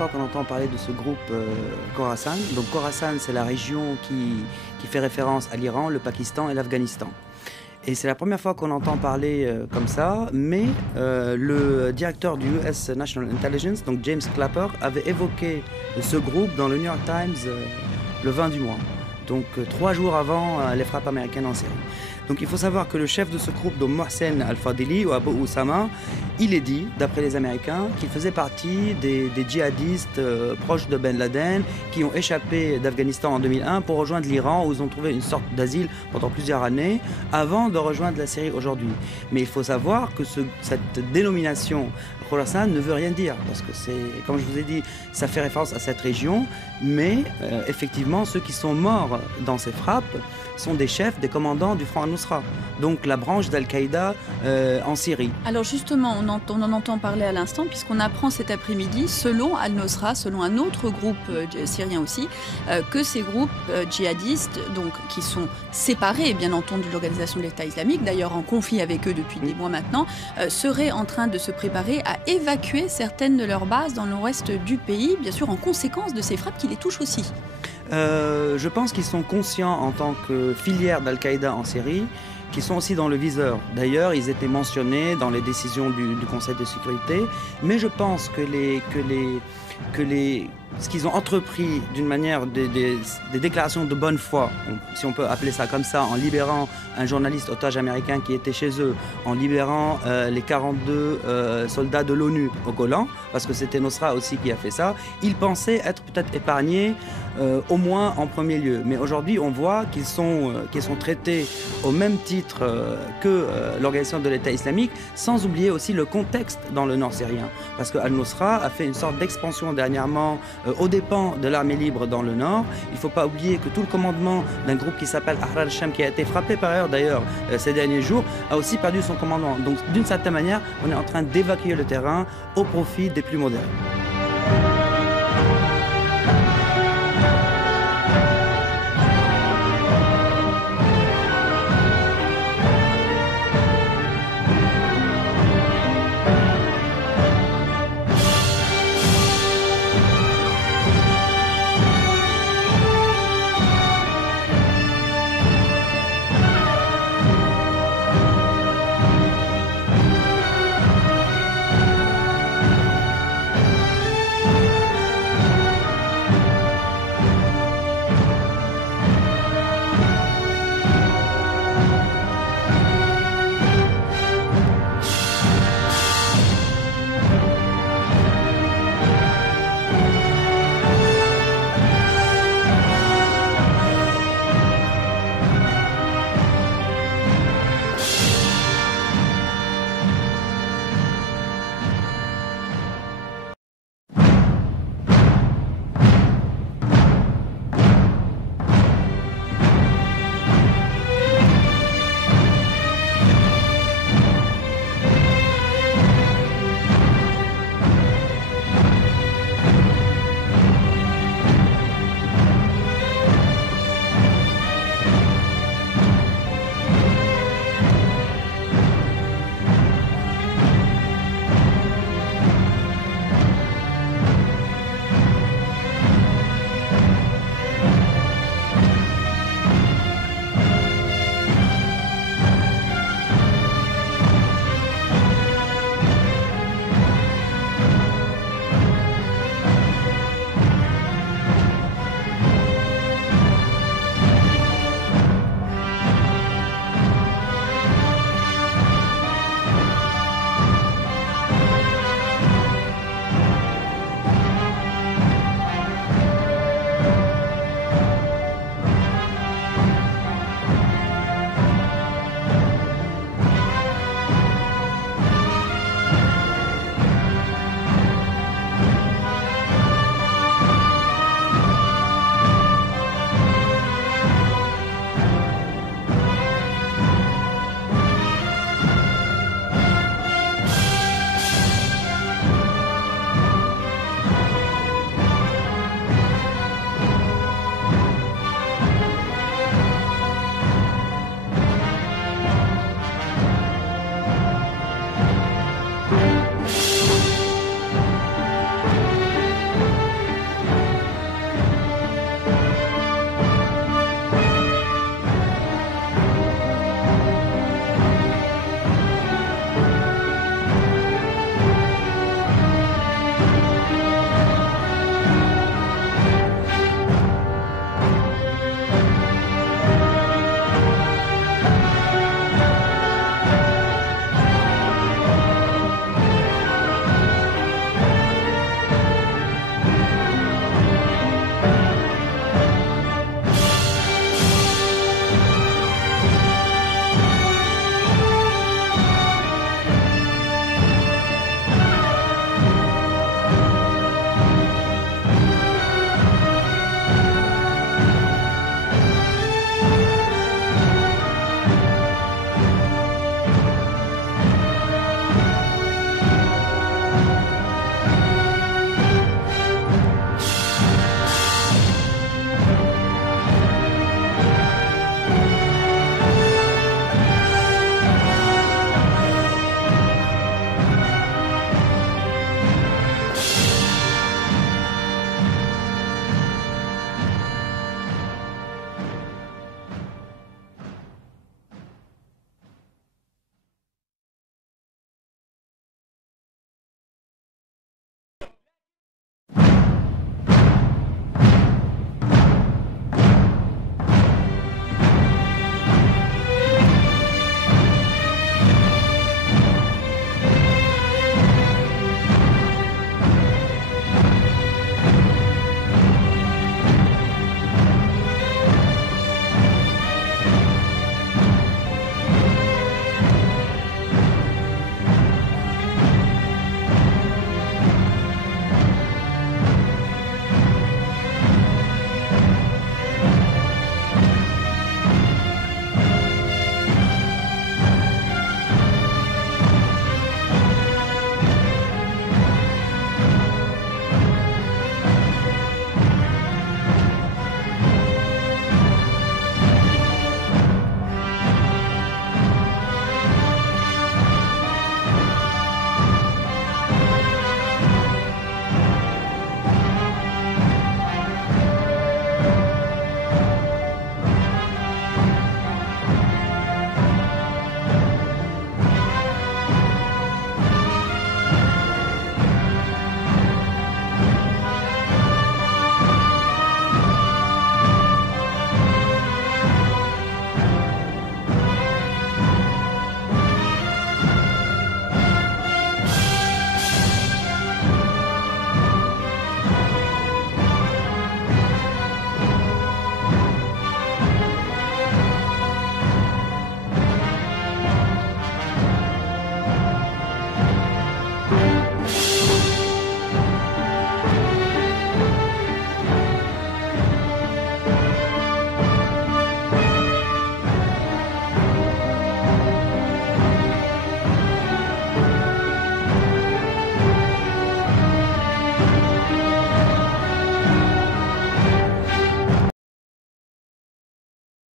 fois qu'on entend parler de ce groupe Khorasan. Donc Khorasan, c'est la région qui fait référence à l'Iran, le Pakistan et l'Afghanistan. Et c'est la première fois qu'on entend parler comme ça, mais le directeur du US National Intelligence, donc James Clapper, avait évoqué ce groupe dans le New York Times le 20 du mois. Donc 3 jours avant les frappes américaines en Syrie. Donc il faut savoir que le chef de ce groupe, donc Mohsen Al-Fadili ou Abu Oussama, il est dit, d'après les Américains, qu'il faisait partie des djihadistes proches de Ben Laden qui ont échappé d'Afghanistan en 2001 pour rejoindre l'Iran où ils ont trouvé une sorte d'asile pendant plusieurs années avant de rejoindre la Syrie aujourd'hui. Mais il faut savoir que cette dénomination Khorasan ne veut rien dire parce que c'est, comme je vous ai dit, ça fait référence à cette région, mais effectivement ceux qui sont morts dans ces frappes sont des chefs, des commandants du Front al-Nusra, donc la branche d'Al-Qaïda en Syrie. Alors justement, on en entend parler à l'instant, puisqu'on apprend cet après-midi, selon Al-Nusra, selon un autre groupe syrien aussi, que ces groupes djihadistes, donc, qui sont séparés, bien entendu, de l'organisation de l'État islamique, d'ailleurs en conflit avec eux depuis des mois maintenant, seraient en train de se préparer à évacuer certaines de leurs bases dans l'ouest du pays, bien sûr en conséquence de ces frappes qui les touchent aussi. Je pense qu'ils sont conscients en tant que filière d'Al-Qaïda en Syrie, qui sont aussi dans le viseur. D'ailleurs, ils étaient mentionnés dans les décisions du Conseil de sécurité, mais je pense que ce qu'ils ont entrepris d'une manière des déclarations de bonne foi, si on peut appeler ça comme ça, en libérant un journaliste otage américain qui était chez eux, en libérant les 42 soldats de l'ONU au Golan, parce que c'était Nusra aussi qui a fait ça, ils pensaient être peut-être épargnés au moins en premier lieu. Mais aujourd'hui, on voit qu'ils sont traités au même titre que l'organisation de l'État islamique, sans oublier aussi le contexte dans le nord syrien. Parce que Al-Nusra a fait une sorte d'expansion dernièrement aux dépens de l'armée libre dans le nord. Il ne faut pas oublier que tout le commandement d'un groupe qui s'appelle Ahrar al-Sham, qui a été frappé par ailleurs d'ailleurs ces derniers jours, a aussi perdu son commandement. Donc d'une certaine manière, on est en train d'évacuer le terrain au profit des plus modernes.